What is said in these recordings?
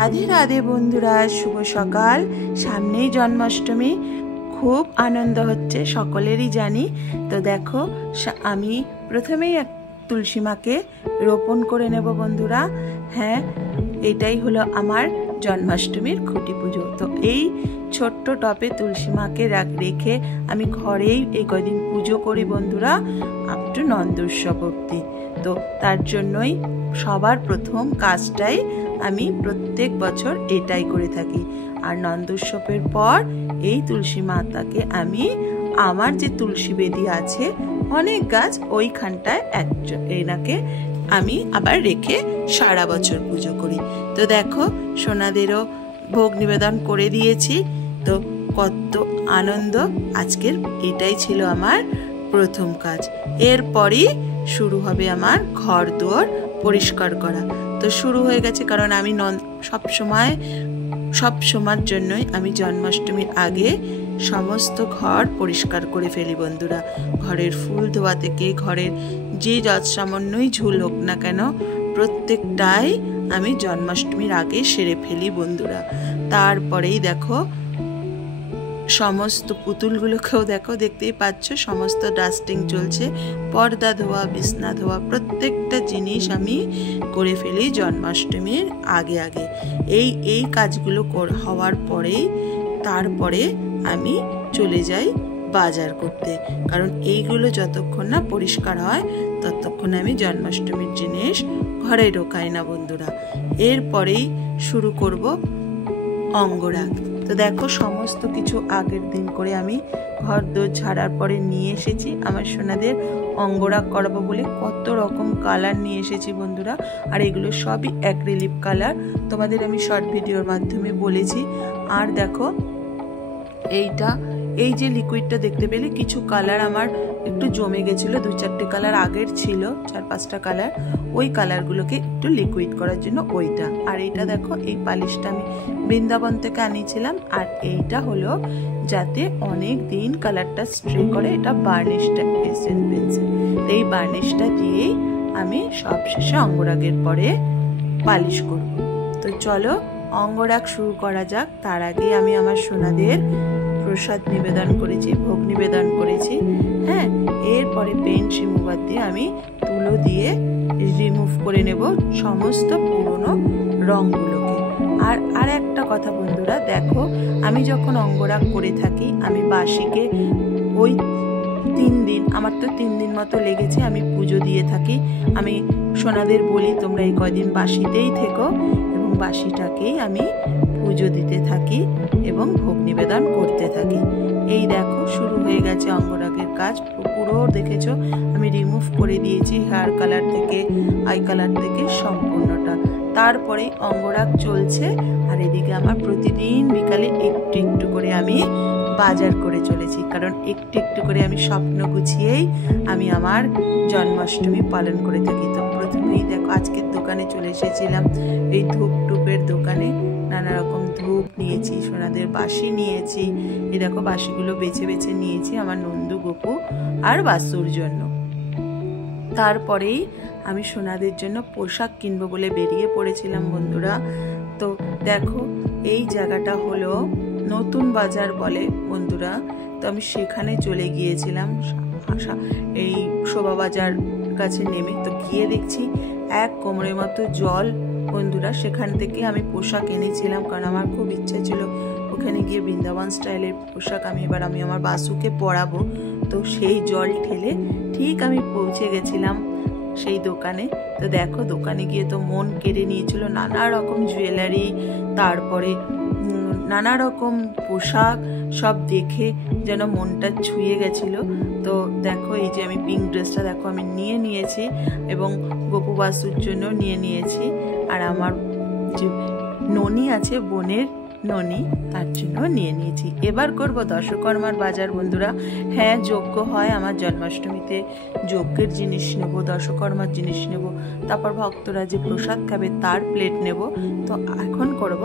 রাধে রাধে বন্ধুরা, শুভ সকাল। সামনেই জন্মাষ্টমী, খুব আনন্দ হচ্ছে, সকলেরই জানি। তো দেখো, আমি প্রথমেই এক তুলসী মাকে রোপণ করে নেব বন্ধুরা। হ্যাঁ, এটাই হলো আমার জন্মাষ্টমীর খুঁটি পুজো। তো এই ছোট্ট টপে তুলসী মাকে রেখে আমি ঘরেই এই কদিন পুজো করি বন্ধুরা, আপ টু নন্দোৎসব অবধি। তো তার জন্যই সবার প্রথম কাজটাই আমি প্রত্যেক বছর এটাই করে থাকি। আর নন্দোৎসবের পর এই তুলসী মাতাকে আমি আমার যে তুলসী বেদি আছে, অনেক গাছ, ওইখানটায় এনাকে আমি আবার রেখে সারা বছর পুজো করি। তো দেখো, সোনাদেরও ভোগ নিবেদন করে দিয়েছি। তো কত আনন্দ! আজকের এটাই ছিল আমার প্রথম কাজ। এরপরই শুরু হবে আমার ঘর দুয়ার পরিষ্কার করা। তো শুরু হয়ে গেছে, কারণ আমি সব সময়ের জন্যই আমি জন্মাষ্টমীর আগে সমস্ত ঘর পরিষ্কার করে ফেলি বন্ধুরা। ঘরের ফুল ধোয়া থেকে ঘরের যে যত সামান্যই ঝুল হোক না কেন, প্রত্যেকটাই আমি জন্মাষ্টমীর আগে সেরে ফেলি বন্ধুরা। তারপরেই দেখো, সমস্ত পুতুলগুলোকেও দেখো, দেখতেই পাচ্ছ, সমস্ত ডাস্টিং চলছে। পর্দা ধোয়া, বিছনা ধোয়া, প্রত্যেকটা জিনিস আমি করে ফেলি জন্মাষ্টমীর আগে। এই কাজগুলো হওয়ার পরেই তারপরে আমি চলে যাই বাজার করতে, কারণ এইগুলো যতক্ষণ না পরিষ্কার হয় ততক্ষণ আমি জন্মাষ্টমীর জিনিস ঘরে ঢোকাই না বন্ধুরা। এরপরেই শুরু করব অঙ্গরাগ। তো দেখো, সমস্ত কিছু আগের দিন করে আমি ঘর দোর ঝাড়ার পরে নিয়ে এসেছি। আমার সোনাদের অঙ্গরাগ করাবো বলে কত রকম কালার নিয়ে এসেছি বন্ধুরা। আর এগুলো সবই অ্যাক্রিলিক কালার, তোমাদের আমি শর্ট ভিডিওর মাধ্যমে বলেছি। আর দেখো, এই যে লিকুইডটা দেখতে পেলে, কিছু কালার আমার একটু জমে গেছিল, 2-4টে কালার আগের ছিল, 4-5টা কালার, ওই কালারগুলোকে একটু লিকুইড করার জন্য ওইটা। আর এইটা দেখো, এই পালিশটা আমি বৃন্দাবন থেকে আনিয়েছিলাম। আর এইটা হলো যাতে অনেক দিন কালারটা স্ট্রে করে, এটা বার্নিশটা এসেন্ট পেন্সিল। এই বার্নিশটা দিয়েই আমি সবশেষে অঙ্গরাগের পরে পালিশ করব। তো চলো অঙ্গরাগ শুরু করা যাক। তার আগে আমি আমার সোনাদের প্রসাদ নিবেদন করেছি, ভোগ নিবেদন করেছি। হ্যাঁ, এরপরে পেন্ট রিমুভার দিয়ে আমি তুলো দিয়ে রিমুভ করে নেব সমস্ত পুরনো রঙগুলোকে। আর একটা কথা বন্ধুরা, দেখো, আমি যখন অঙ্গরাগ করে থাকি, আমি বাসিকে ওই 3 দিন, আমার তো 3 দিন মতো লেগেছে, আমি পুজো দিয়ে থাকি। আমি সোনাদের বলি, তোমরা এই কয়দিন বাসিতেই থেকো, এবং বাসিটাকেই আমি পুজো দিতে থাকি এবং ভোগ নিবেদন করতে থাকি। এই দেখো, শুরু হয়ে গেছে অঙ্গরাগের কাজ। পুরো দেখেছো আমি রিমুভ করে দিয়েছি হেয়ার কালার থেকে, আই কালার থেকে, সম্পূর্ণটা। তারপরে অঙ্গরাগ চলছে। আর এদিকে আমার প্রতিদিন বিকালে একটু একটু করে আমি বাজার করে চলেছি, কারণ একটু একটু করে আমি স্বপ্ন গুছিয়েই আমি আমার জন্মাষ্টমী পালন করে থাকি। তো প্রথমেই দেখো, আজকের দোকানে চলে এসেছিলাম, এই ধূপ টুপের দোকানে। নানা রকম ধূপ নিয়েছি, সোনাদের বাঁশি নিয়েছি। এই দেখো, বাঁশিগুলো বেছে বেছে নিয়েছি আমার নন্দু, গোপু আর বাসুর জন্য। তারপরেই আমি সোনাদের জন্য পোশাক কিনবো বলে বেরিয়ে পড়েছিলাম বন্ধুরা। তো দেখো, এই জায়গাটা হলো নতুন বাজার বলে বন্ধুরা। তো আমি সেখানে চলে গিয়েছিলাম, এই শোভা বাজার কাছে নেমে। তো গিয়ে দেখছি এক কোমরের মতো জল বন্ধুরা। সেখান থেকে আমি পোশাক এনেছিলাম, কারণ আমার খুব ইচ্ছা ছিল ওখানে গিয়ে বৃন্দাবন স্টাইলের পোশাক আমি আমার বাসুকে পরাবো। তো সেই জল ঠেলে ঠিক আমি পৌঁছে গেছিলাম সেই দোকানে। তো দেখো, দোকানে গিয়ে তো মন কেড়ে নিয়েছিল, নানা রকম জুয়েলারি, তারপরে নানা রকম পোশাক, সব দেখে যেন মনটা ছুঁয়ে গেছিল। তো দেখো, এই যে আমি পিঙ্ক ড্রেসটা দেখো আমি নিয়ে নিয়েছি, এবং গোপু বাসুর জন্য নিয়ে নিয়েছি। আর আমার যে ননি আছে, বোনের ননি, তার জন্য নিয়ে নিয়েছি। এবার করব দশকর্মার বাজার বন্ধুরা। হ্যাঁ, যজ্ঞ হয় আমার জন্মাষ্টমীতে, যজ্ঞের জিনিস নেব, দশকর্মার জিনিস নেব, তারপর ভক্তরা যে প্রসাদ খাবে তার প্লেট নেব। তো এখন করব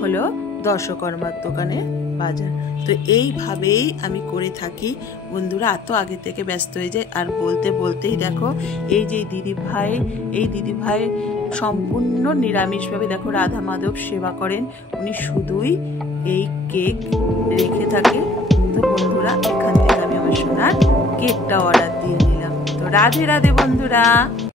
হলো দশকর্মার দোকানে বাজার। তো এইভাবেই আমি করে থাকি বন্ধুরা। এত আগে থেকে ব্যস্ত হয়ে যায়। আর বলতে বলতেই দেখো, এই যে দিদি ভাই সম্পূর্ণ নিরামিষভাবে দেখো রাধা মাধব সেবা করেন, উনি শুধুই এই কেক রেখে থাকে। তো বন্ধুরা এখান থেকে আমি আমার সোনার কেকটা অর্ডার দিয়ে দিলাম। তো রাধে রাধে বন্ধুরা।